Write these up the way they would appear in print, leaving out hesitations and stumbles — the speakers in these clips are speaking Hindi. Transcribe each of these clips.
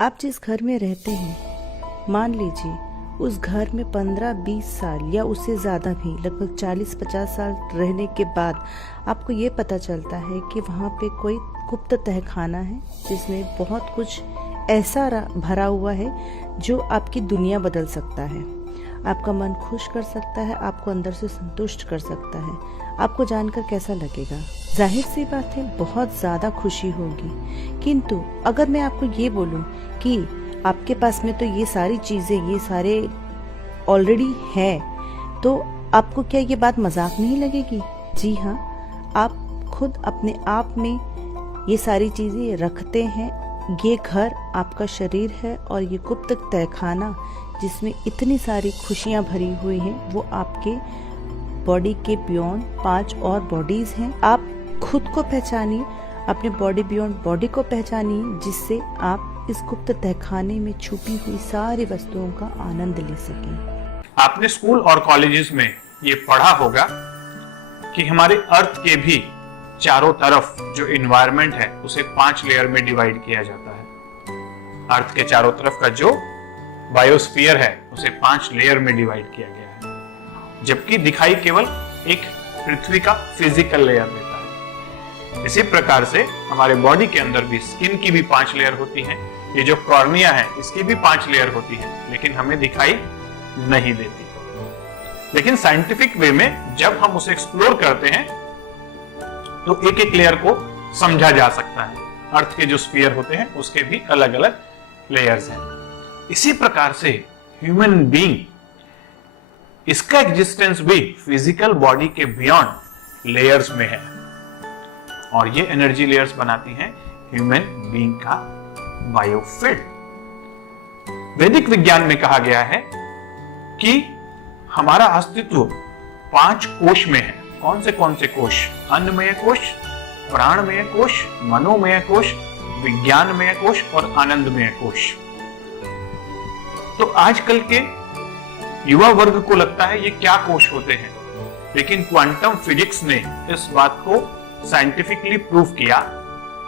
आप जिस घर में रहते हैं, मान लीजिए उस घर में 15-20 साल या उससे ज़्यादा भी लगभग 40-50 साल रहने के बाद आपको ये पता चलता है कि वहाँ पे कोई गुप्त तहखाना है जिसमें बहुत कुछ ऐसा भरा हुआ है जो आपकी दुनिया बदल सकता है, आपका मन खुश कर सकता है, आपको अंदर से संतुष्ट कर सकता है। आपको जानकर कैसा लगेगा? जाहिर सी बात है, बहुत ज़्यादा खुशी होगी। किंतु अगर मैं आपको ये बोलूँ कि आपके पास में तो ये सारी चीज़ें, ये सारे ऑलरेडी हैं, तो आपको क्या ये बात मजाक नहीं लगेगी? जी हाँ, आप खुद अपने आप में ये सारी चीज़ें रखते हैं। ये घर आपका शरीर है और ये गुप्त तहखाना जिसमें इतनी सारी खुशियाँ भरी हुई हैं, वो आपके बॉडी के बियॉन्ड 5 और बॉडीज हैं। आप खुद को पहचानिए, अपने बॉडी बियॉन्ड बॉडी को पहचानिए, जिससे आप इस गुप्त तहखाने में छुपी हुई सारी वस्तुओं का आनंद ले सकें। आपने स्कूल और कॉलेजेस में ये पढ़ा होगा कि हमारे अर्थ के भी चारों तरफ जो इन्वायरमेंट है उसे 5 लेयर में डिवाइड किया जाता है। अर्थ के चारों तरफ का जो बायोस्फीयर है उसे 5 लेयर में डिवाइड किया गया है, जबकि दिखाई केवल एक पृथ्वी का फिजिकल लेयर देता है। इसी प्रकार से हमारे बॉडी के अंदर भी स्किन की भी 5 लेयर होती हैं। ये जो कॉर्निया है इसकी भी 5 लेयर होती है, लेकिन हमें दिखाई नहीं देती। लेकिन साइंटिफिक वे में जब हम उसे एक्सप्लोर करते हैं तो एक एक लेयर को समझा जा सकता है। अर्थ के जो स्फीयर होते हैं उसके भी अलग अलग लेयर्स हैं। इसी प्रकार से ह्यूमन बीइंग, इसका एग्जिस्टेंस भी फिजिकल बॉडी के बियॉन्ड लेयर्स में है, और ये एनर्जी लेयर्स बनाती हैं ह्यूमन बीइंग का बायोफील्ड। वैदिक विज्ञान में कहा गया है कि हमारा अस्तित्व 5 कोश में है। कौन से कोश? अन्नमय कोश, प्राणमय कोश, मनोमय कोश, विज्ञानमय कोश और आनंदमय कोश। तो आजकल के युवा वर्ग को लगता है ये क्या कोश होते हैं, लेकिन क्वांटम फिजिक्स ने इस बात को साइंटिफिकली प्रूव किया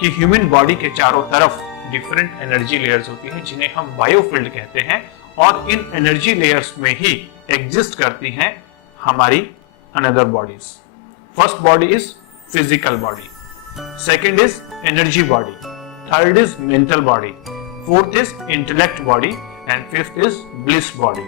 कि ह्यूमन बॉडी के चारों तरफ डिफरेंट एनर्जी लेयर्स होती हैं जिन्हें हम बायोफील्ड कहते हैं, और इन एनर्जी लेयर्स में ही एग्जिस्ट करती हैं हमारी another bodies. First body is physical body, second is energy body, third is mental body, fourth is intellect body and fifth is bliss body.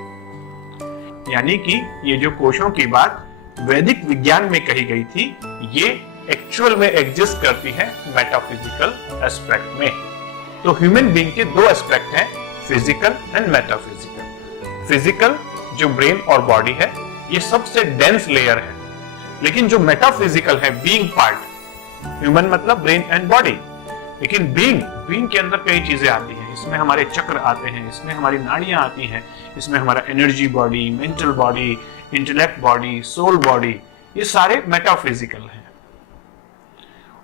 यानी कि ये जो कोशों की बात वैदिक विज्ञान में कही गई थी, ये एक्चुअल में एग्जिस्ट करती है मेटाफिजिकल एस्पेक्ट में। तो ह्यूमन बीइंग के 2 एस्पेक्ट हैं, फिजिकल एंड मेटाफिजिकल। फिजिकल जो ब्रेन और बॉडी है, ये सबसे डेंस लेयर है, लेकिन जो मेटाफिजिकल है बीइंग पार्ट, ह्यूमन मतलब ब्रेन एंड बॉडी, लेकिन बीइंग के अंदर कई चीजें आती हैं। इसमें हमारे चक्र आते हैं, इसमें हमारी नाड़ियां आती हैं, इसमें हमारा energy body, mental body, intellect body, soul body, ये सारे मेटाफिजिकल हैं।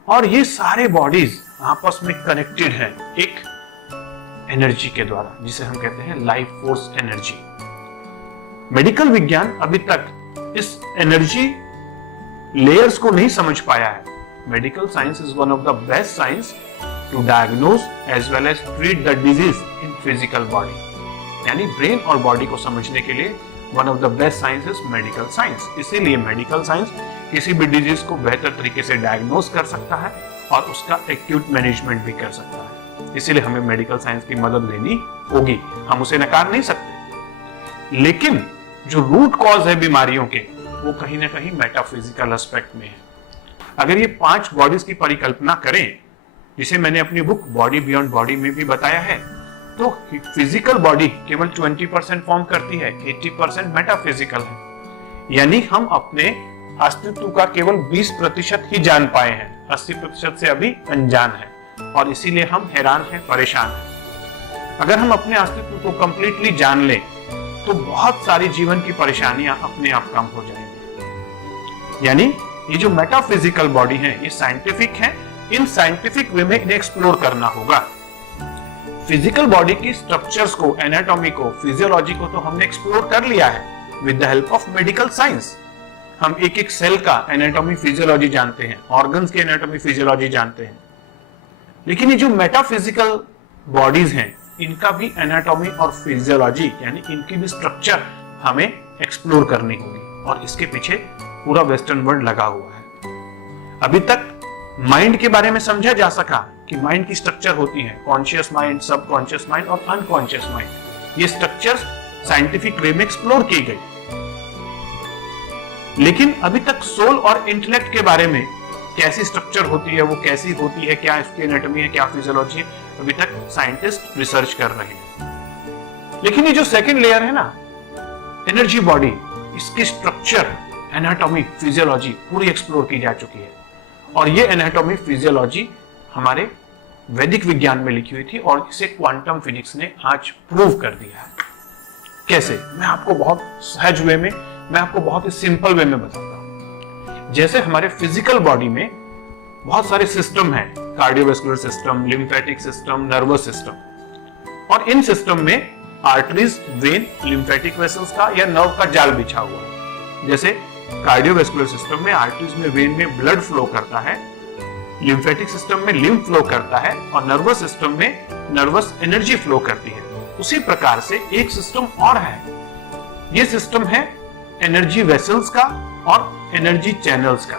और ये सारे बॉडीज आपस में कनेक्टेड हैं एक एनर्जी के द्वारा, जिसे हम कहते हैं लाइफ फोर्स एनर्जी। मेडिकल विज्ञान अभी तक इस एनर्जी लेयर्स को नहीं समझ पाया है। Medical science is one of the best science to diagnose as well as treat the disease in physical body. यानी ब्रेन और बॉडी को समझने के लिए one of the best science is medical science. इसीलिए मेडिकल साइंस किसी भी डिजीज को बेहतर तरीके से डायग्नोज कर सकता है और उसका एक्यूट मैनेजमेंट भी कर सकता है। इसीलिए हमें मेडिकल साइंस की मदद लेनी होगी, हम उसे नकार नहीं सकते। लेकिन जो रूट कॉज है बीमारियों के, वो कहीं ना कहीं मेटाफिजिकल एस्पेक्ट में है। अगर ये 5 बॉडीज की परिकल्पना करें, जिसे मैंने अपनी बुक बॉडी बियॉन्ड बॉडी में भी बताया है, तो फिजिकल बॉडी केवल 20% फॉर्म करती है, 80% मेटाफिजिकल है। यानी हम अपने अस्तित्व का केवल 20% ही जान पाए हैं, 80% से अभी अनजान है, और इसीलिए हम हैरान हैं, परेशान हैं। अगर हम अपने अस्तित्व को कंप्लीटली जान लें तो बहुत सारी जीवन की परेशानियां अपने आप कम हो जाएंगी। यानी ये जो मेटाफिजिकल बॉडी है ये साइंटिफिक है, इन साइंटिफिक वे में इन्हें एक्सप्लोर करना होगा। फिजिकल बॉडी की स्ट्रक्चर्स को, एनाटॉमी को, फिजियोलॉजी को तो हमने एक्सप्लोर कर लिया है with the help of medical science. हम एक एक सेल का एनाटॉमी फिजियोलॉजी जानते हैं, ऑर्गन्स की एनाटॉमी फिजियोलॉजी जानते हैं, लेकिन ये जो मेटाफिजिकल बॉडीज हैं इनका भी एनाटॉमी और फिजियोलॉजी यानी इनकी भी स्ट्रक्चर हमें एक्सप्लोर करनी होगी, और इसके पीछे पूरा वेस्टर्न वर्ल्ड लगा हुआ है। अभी तक माइंड के बारे में समझा जा सका कि माइंड की स्ट्रक्चर होती है, कॉन्शियस माइंड, सबकॉन्शियस माइंड और अनकॉन्शियस माइंड। ये स्ट्रक्चर्स साइंटिफिक वे में एक्सप्लोर की गई, लेकिन अभी तक सोल और इंटेलेक्ट के बारे में कैसी स्ट्रक्चर होती है, वो कैसी होती है, क्या इसकी एनाटॉमी है, क्या फिजियोलॉजी है, अभी तक साइंटिस्ट रिसर्च कर रहे हैं। लेकिन ये जो सेकंड लेयर है ना, एनर्जी बॉडी, इसकी स्ट्रक्चर, एनाटॉमी, फिजियोलॉजी पूरी एक्सप्लोर की जा चुकी है, और ये एनाटॉमी फिजियोलॉजी हमारे वैदिक विज्ञान में लिखी हुई थी, और इसे क्वांटम फिजिक्स ने आज प्रूव कर दिया है। कैसे? मैं आपको बहुत सहज वे में, मैं आपको बहुत ही सिंपल वे में बताता हूं। जैसे हमारे फिजिकल बॉडी में बहुत सारे सिस्टम हैं, cardiovascular system, lymphatic system, nervous system, और इन सिस्टम में आर्टरीज, वेन, लिम्फेटिक वेसल्स का या नर्व का जाल बिछा हुआ है। जैसे कार्डियोवैस्कुलर सिस्टम में आर्टरीज में, वेन में ब्लड फ्लो करता है, लिम्फेटिक सिस्टम में लिम्फ फ्लो करता है, और नर्वस सिस्टम में नर्वस एनर्जी फ्लो करती है। उसी प्रकार से एक सिस्टम और है, ये सिस्टम है एनर्जी वेसल्स का और एनर्जी चैनल्स का।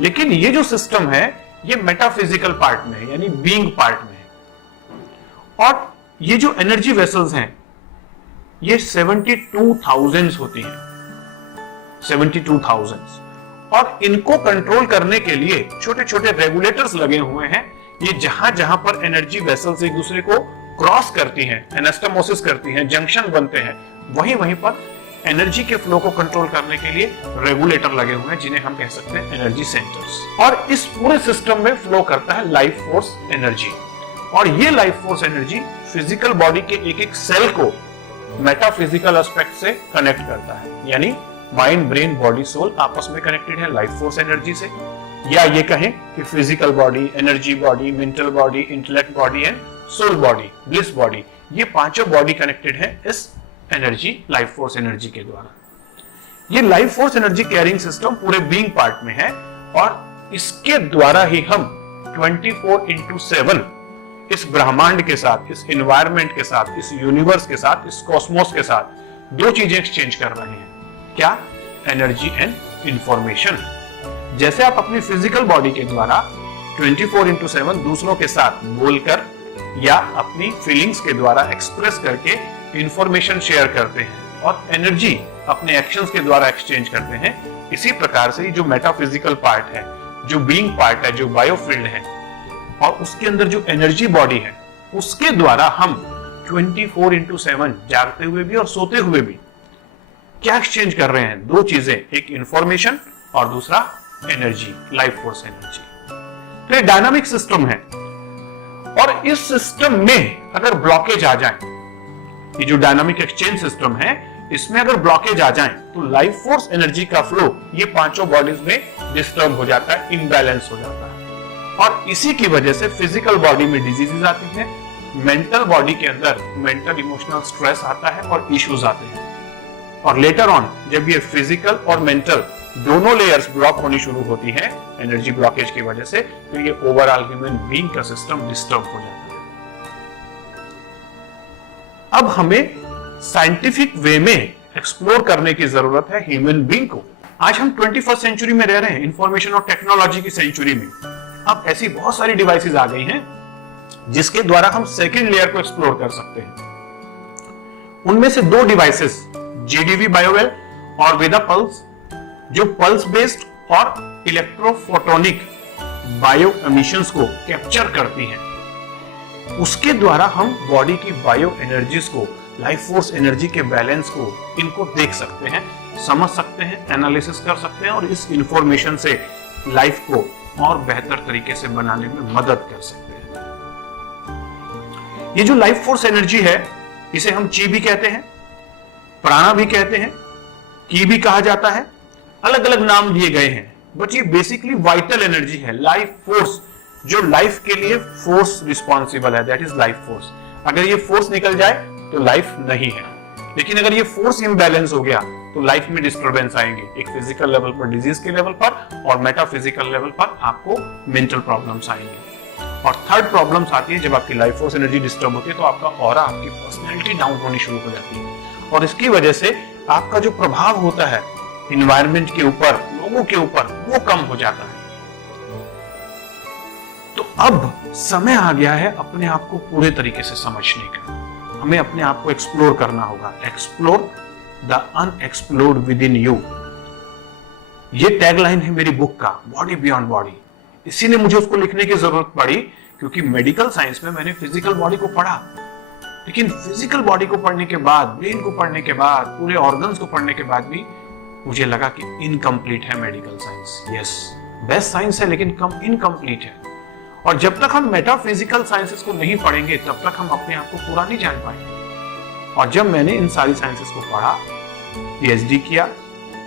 लेकिन ये जो सिस्टम है ये मेटाफिजिकल पार्ट में है, यानी बीइंग पार्ट में है। और ये जो एनर्जी वेसल्स हैं ये 72,000 होती हैं, 72,000, और इनको कंट्रोल करने के लिए छोटे छोटे रेगुलेटर्स लगे हुए हैं। ये जहां जहां पर एनर्जी वेसल्स एक दूसरे को क्रॉस करती हैं, एनास्टोमोसिस करती हैं, जंक्शन बनते हैं, वहीं वहीं पर एनर्जी के फ्लो को कंट्रोल करने के लिए रेगुलेटर लगे हुए हैं, जिन्हें हम कह सकते हैं एनर्जी सेंटर्स। और इस पूरे सिस्टम में फ्लो करता है लाइफ फोर्स एनर्जी, और ये life force energy physical body के एक एक सेल को मेटाफिजिकल एस्पेक्ट से कनेक्ट करता है। यानी माइंड, ब्रेन, बॉडी, सोल आपस में कनेक्टेड है लाइफ फोर्स एनर्जी से, या ये कहें कि physical body, energy body, mental body, intellect body and soul body, bliss body, ये पांचों बॉडी कनेक्टेड है इस एनर्जी, लाइफ फोर्स एनर्जी के द्वारा। ये life force energy carrying system पूरे बीइंग पार्ट में है, और इसके द्वारा ही हम 24/7 इस ब्रह्मांड के साथ, इस एनवायरनमेंट के साथ, इस यूनिवर्स के साथ, इस कॉस्मोस के साथ दो चीजें एक्सचेंज कर रहे हैं। क्या? Energy and information. जैसे आप अपनी फिजिकल बॉडी के द्वारा 24/7 दूसरों के साथ बोलकर या अपनी फीलिंग्स के द्वारा एक्सप्रेस करके इंफॉर्मेशन शेयर करते हैं और एनर्जी अपने एक्शंस के द्वारा एक्सचेंज करते हैं, इसी प्रकार से जो मेटाफिजिकल पार्ट है, जो बीइंग पार्ट है, जो बायोफील्ड है, और उसके अंदर जो एनर्जी बॉडी है, उसके द्वारा हम 24/7 जागते हुए भी और सोते हुए भी क्या एक्सचेंज कर रहे हैं? दो चीजें, एक इंफॉर्मेशन और दूसरा एनर्जी, लाइफ फोर्स एनर्जी। तो ये डायनामिक सिस्टम है, और इस सिस्टम में अगर ब्लॉकेज आ जाए, ये जो डायनामिक एक्सचेंज सिस्टम है, इसमें अगर ब्लॉकेज आ जाए तो लाइफ फोर्स एनर्जी का फ्लो ये पांचों बॉडीज में डिस्टर्ब हो जाता है, इम्बैलेंस हो जाता है, और इसी की वजह से फिजिकल बॉडी में डिजीजेस आती हैं, मेंटल बॉडी के अंदर मेंटल इमोशनल स्ट्रेस आता है और इश्यूज आते हैं, और लेटर ऑन जब ये फिजिकल और मेंटल दोनों लेयर्स ब्लॉक होनी शुरू होती है एनर्जी ब्लॉकेज की वजह से, तो ये ओवरऑल ह्यूमन बीइंग का सिस्टम डिस्टर्ब हो जाता है। अब हमें साइंटिफिक वे में एक्सप्लोर करने की जरूरत है ह्यूमन बीइंग को। आज हम 21st सेंचुरी में रह रहे हैं, इंफॉर्मेशन और टेक्नोलॉजी की सेंचुरी में। अब ऐसी बहुत सारी डिवाइसेस आ गई हैं जिसके द्वारा हम सेकेंड लेयर को एक्सप्लोर कर सकते हैं। उनमें से दो डिवाइसेस, जीडीवी बायोवेल और वेदा पल्स, जो पल्स बेस्ड और इलेक्ट्रोफोटोनिक बायो एमिशंस को कैप्चर करती हैं, उसके द्वारा हम बॉडी की बायो एनर्जीज को, लाइफ फोर्स एनर्जी के बैलेंस को, इनको देख सकते हैं, समझ सकते हैं, एनालिसिस कर सकते हैं, और इस इंफॉर्मेशन से लाइफ को और बेहतर तरीके से बनाने में मदद कर सकते हैं। ये जो लाइफ फोर्स एनर्जी है, इसे हम ची भी कहते हैं, प्राणा भी कहते हैं, की भी कहा जाता है, अलग अलग नाम दिए गए हैं, बट ये बेसिकली वाइटल एनर्जी है, लाइफ फोर्स, जो लाइफ के लिए फोर्स रिस्पॉन्सिबल है, दैट इज लाइफ फोर्स। अगर ये फोर्स निकल जाए तो लाइफ नहीं है, लेकिन अगर ये फोर्स इम्बैलेंस हो गया तो लाइफ में डिस्टर्बेंस आएंगे, एक फिजिकल लेवल पर, डिजीज के लेवल पर, और मेटाफिजिकल लेवल पर आपको मेंटल प्रॉब्लम्स आएंगे। और थर्ड प्रॉब्लम्स आती है जब आपकी लाइफ फोर्स एनर्जी डिस्टर्ब होती है, तो आपका ऑरा, आपकी पर्सनैलिटी डाउन होनी शुरू हो जाती है और इसकी वजह से आपका जो प्रभाव होता है इन्वायरमेंट के ऊपर, लोगों के ऊपर, वो कम हो जाता है। तो अब समय आ गया है अपने आप को पूरे तरीके से समझने का। हमें अपने आप को एक्सप्लोर करना होगा। Explore the unexplored with in you, ये टैगलाइन है मेरी बुक का, बॉडी बियॉन्ड बॉडी। इसीलिए मुझे उसको लिखने की जरूरत पड़ी क्योंकि मेडिकल साइंस में मैंने फिजिकल बॉडी को पढ़ा, लेकिन फिजिकल बॉडी को पढ़ने के बाद, ब्रेन को पढ़ने के बाद, पूरे ऑर्गन्स को पढ़ने के बाद भी मुझे लगा कि इनकम्प्लीट है medical science. Yes, best science है लेकिन कम इनकम्प्लीट है। और जब तक हम मेटाफिजिकल साइंसेस को नहीं पढ़ेंगे तब तक हम अपने आप को पूरा नहीं जान पाएंगे। और जब मैंने इन सारी साइंसेस को पढ़ा, पीएचडी किया,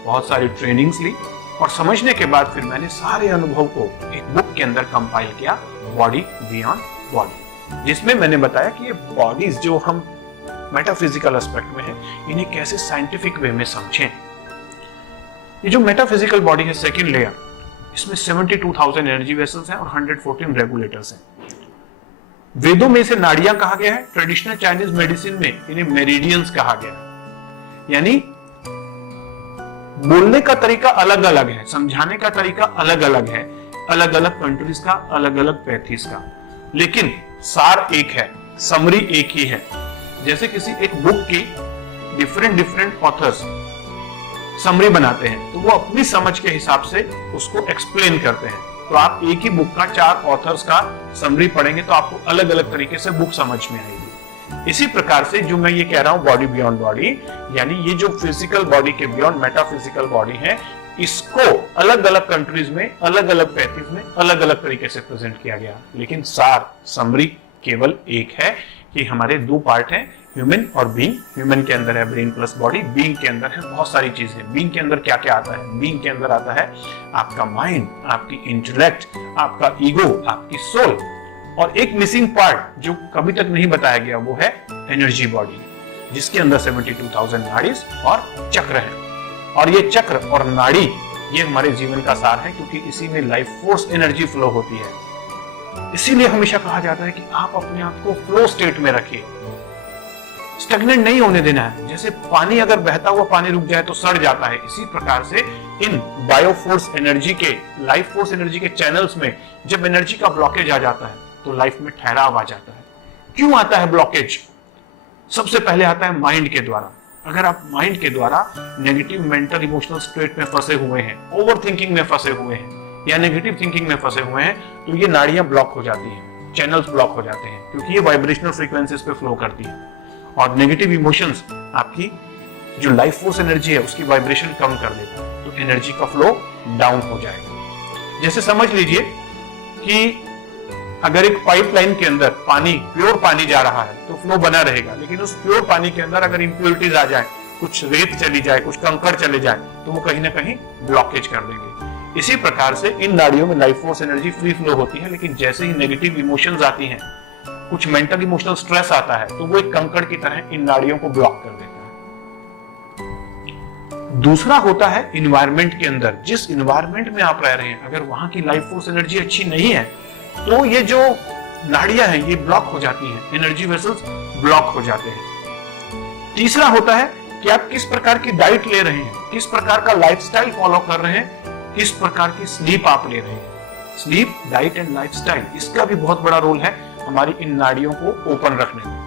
बहुत सारी ट्रेनिंग्स ली और समझने के बाद फिर मैंने सारे अनुभव को एक बुक के अंदर कंपाइल किया, बॉडी बियॉन्ड बॉडी, जिसमें मैंने बताया कि ये बॉडीज जो हम मेटाफिजिकल एस्पेक्ट में है, इन्हें कैसे साइंटिफिक वे में समझें। ये जो मेटाफिजिकल बॉडी है, सेकंड लेयर, इसमें 72,000 एनर्जी वेसल्स हैं और 114 रेगुलेटर्स हैं। वेदों में इसे नाड़ियां कहा गया है, ट्रेडिशनल चाइनीज मेडिसिन में इन्हें मेरिडियंस कहा गया है। यानी बोलने का तरीका अलग अलग है, समझाने का तरीका अलग अलग है, अलग अलग कंट्रीज का, अलग अलग पैथीज का, लेकिन सार एक है, समरी एक ही है। जैसे किसी एक बुक की डिफरेंट ऑथर्स समरी बनाते हैं तो वो अपनी समझ के हिसाब से उसको एक्सप्लेन करते हैं। तो आप एक ही बुक का 4 ऑथर्स का समरी पढ़ेंगे तो आपको अलग अलग तरीके से बुक समझ में आएगी। इसी प्रकार से जो मैं ये कह रहा हूं बॉडी बियॉन्ड बॉडी, यानी ये जो फिजिकल बॉडी के बियॉन्ड मेटाफिजिकल बॉडी है, इसको अलग अलग कंट्रीज में, अलग अलग पैथीज में अलग अलग तरीके से प्रेजेंट किया गया, लेकिन सार, समरी केवल एक है कि हमारे 2 पार्ट हैं, ह्यूमन और बीइंग। ह्यूमन के अंदर है ब्रेन प्लस बॉडी, बीइंग के अंदर है बहुत सारी चीजें। बीइंग के अंदर क्या क्या आता है? बीइंग के अंदर आता है आपका माइंड, आपकी इंटेलेक्ट, आपका ईगो, आपकी सोल, और एक मिसिंग पार्ट जो कभी तक नहीं बताया गया वो है एनर्जी बॉडी, जिसके अंदर 72,000 नाड़ीज और चक्र है। और ये चक्र और नाड़ी ये हमारे जीवन का सार है, क्योंकि इसी में लाइफ फोर्स एनर्जी फ्लो होती है। इसीलिए हमेशा कहा जाता है कि आप अपने आप को फ्लो स्टेट में रखिए, स्टैग्नेंट नहीं होने देना है। जैसे पानी अगर बहता हुआ पानी रुक जाए तो सड़ जाता है, इसी प्रकार से इन बायोफोर्स एनर्जी के, लाइफ फोर्स एनर्जी के चैनल्स में जब एनर्जी का ब्लॉकेज आ जाता है तो लाइफ में ठहराव आ जाता है। क्यों आता है ब्लॉकेज? सबसे पहले आता है माइंड के द्वारा। अगर आप माइंड के द्वारा नेगेटिव मेंटल इमोशनल स्टेट में फंसे हुए हैं, ओवर थिंकिंग में फंसे हुए हैं या नेगेटिव थिंकिंग में फंसे हुए हैं, तो ये नाड़ियां ब्लॉक हो जाती हैं, चैनल्स ब्लॉक हो जाते हैं, क्योंकि ये वाइब्रेशनल फ्रीक्वेंसीज पे फ्लो करती है। और नेगेटिव इमोशंस आपकी जो लाइफ फोर्स एनर्जी है उसकी वाइब्रेशन कम कर देता है, तो एनर्जी का फ्लो डाउन हो जाएगा। जैसे समझ लीजिए कि अगर एक पाइपलाइन के अंदर पानी, प्योर पानी जा रहा है तो फ्लो बना रहेगा, लेकिन उस प्योर पानी के अंदर अगर इंप्योरिटीज आ जाए, कुछ रेत चली जाए, कुछ कंकड़ चले जाए, तो वो कहीं ना कहीं ब्लॉकेज कर देंगे। इसी प्रकार से इन नाड़ियों में life force energy free flow होती है, लेकिन जैसे ही नेगेटिव इमोशंस आती हैं, कुछ मेंटल इमोशनल स्ट्रेस आता है, तो वो एक कंकड़ की तरह इन नाड़ियों को ब्लॉक कर देता है। दूसरा होता है इन्वायरमेंट के अंदर, जिस इन्वायरमेंट में आप रह रहे हैं, अगर वहां की लाइफ फोर्स एनर्जी अच्छी नहीं है तो ये जो नाड़ियां हैं ये ब्लॉक हो जाती हैं, एनर्जी वेसल्स ब्लॉक हो जाते हैं। तीसरा होता है कि आप किस प्रकार की डाइट ले रहे हैं, किस प्रकार का लाइफस्टाइल फॉलो कर रहे हैं, किस प्रकार की स्लीप आप ले रहे हैं। स्लीप, डाइट एंड लाइफस्टाइल, इसका भी बहुत बड़ा रोल है हमारी इन नाड़ियों को ओपन रखने में।